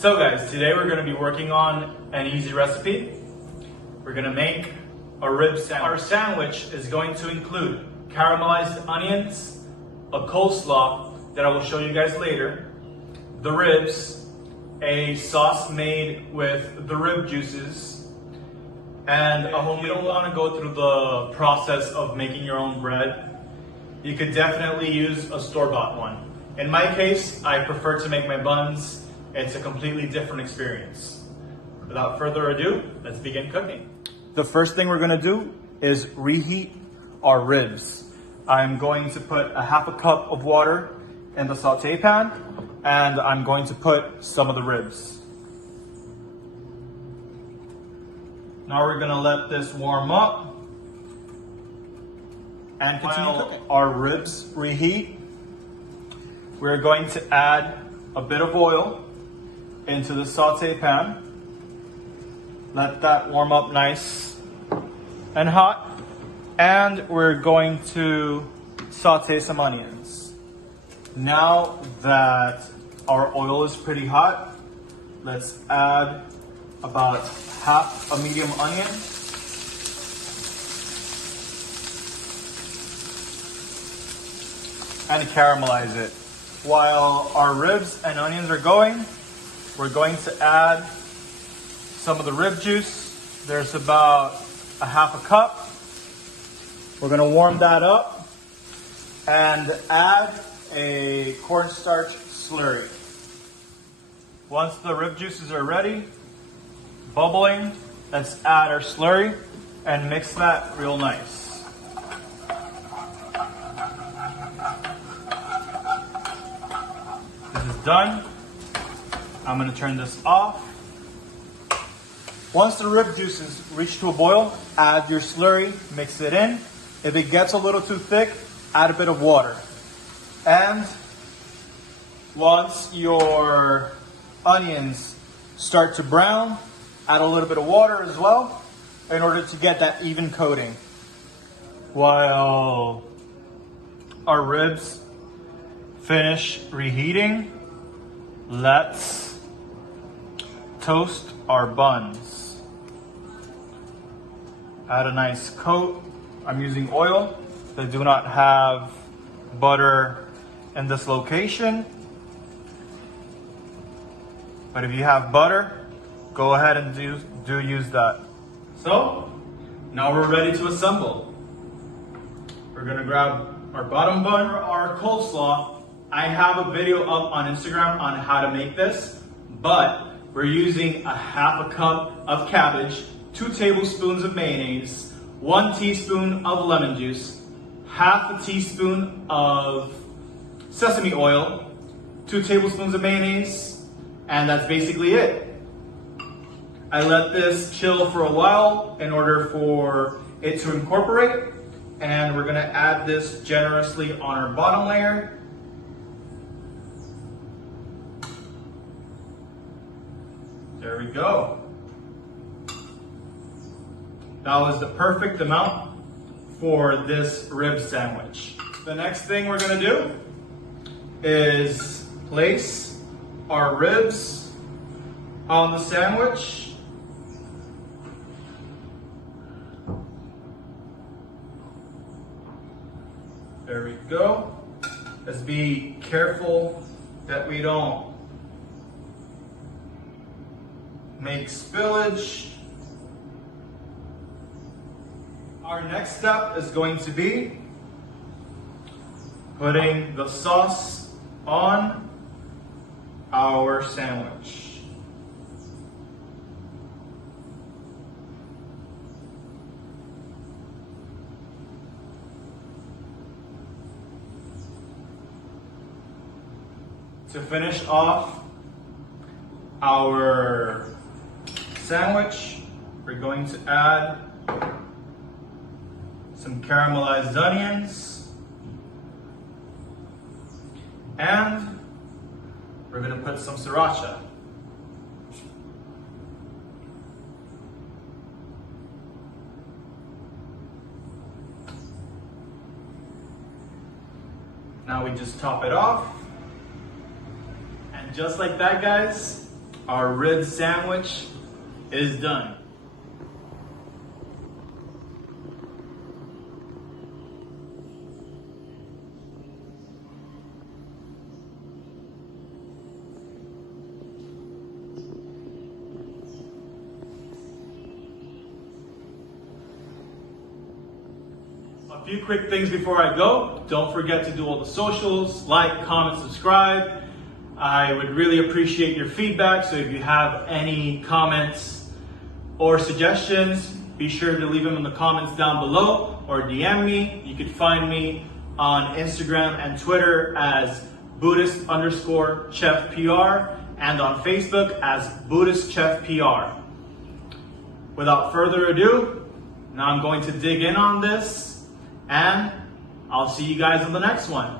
So guys, today we're going to be working on an easy recipe. We're going to make a rib sandwich. Our sandwich is going to include caramelized onions, a coleslaw that I will show you guys later, the ribs, a sauce made with the rib juices, and a homemade. You don't want to go through the process of making your own bread. You could definitely use a store-bought one. In my case, I prefer to make my buns. It's a completely different experience. Without further ado, let's begin cooking. The first thing we're gonna do is reheat our ribs. I'm going to put a half a cup of water in the saute pan, and I'm going to put some of the ribs. Now we're gonna let this warm up and continue cooking. Our ribs reheat. We're going to add a bit of oil into the saute pan. Let that warm up nice and hot. And we're going to saute some onions. Now that our oil is pretty hot, let's add about half a medium onion. And caramelize it. While our ribs and onions are going, we're going to add some of the rib juice. There's about a half a cup. We're gonna warm that up and add a cornstarch slurry. Once the rib juices are ready, bubbling, let's add our slurry and mix that real nice. This is done. I'm gonna turn this off. Once the rib juices reach to a boil, add your slurry, mix it in. If it gets a little too thick, add a bit of water. And once your onions start to brown, add a little bit of water as well in order to get that even coating. While our ribs finish reheating, let's toast our buns. Add a nice coat. I'm using oil. They do not have butter in this location. But if you have butter, go ahead and do use that. So, now we're ready to assemble. We're gonna grab our bottom bun, our coleslaw. I have a video up on Instagram on how to make this, but we're using a half a cup of cabbage, 2 tablespoons of mayonnaise, 1 teaspoon of lemon juice, half a teaspoon of sesame oil, 2 tablespoons of mayonnaise, and that's basically it. I let this chill for a while in order for it to incorporate, and we're gonna add this generously on our bottom layer. There we go. That was the perfect amount for this rib sandwich. The next thing we're gonna do is place our ribs on the sandwich. There we go. Let's be careful that we don't make spillage. Our next step is going to be putting the sauce on our sandwich. To finish off our sandwich, we're going to add some caramelized onions, and we're going to put some sriracha. Now we just top it off. And just like that, guys, Our rib sandwich is done. A few quick things before I go. Don't forget to do all the socials, like, comment, subscribe. I would really appreciate your feedback, so if you have any comments or suggestions, be sure to leave them in the comments down below or DM me. You can find me on Instagram and Twitter as Buddhist_Chef PR and on Facebook as Buddhist Chef PR. Without further ado, now I'm going to dig in on this, and I'll see you guys on the next one.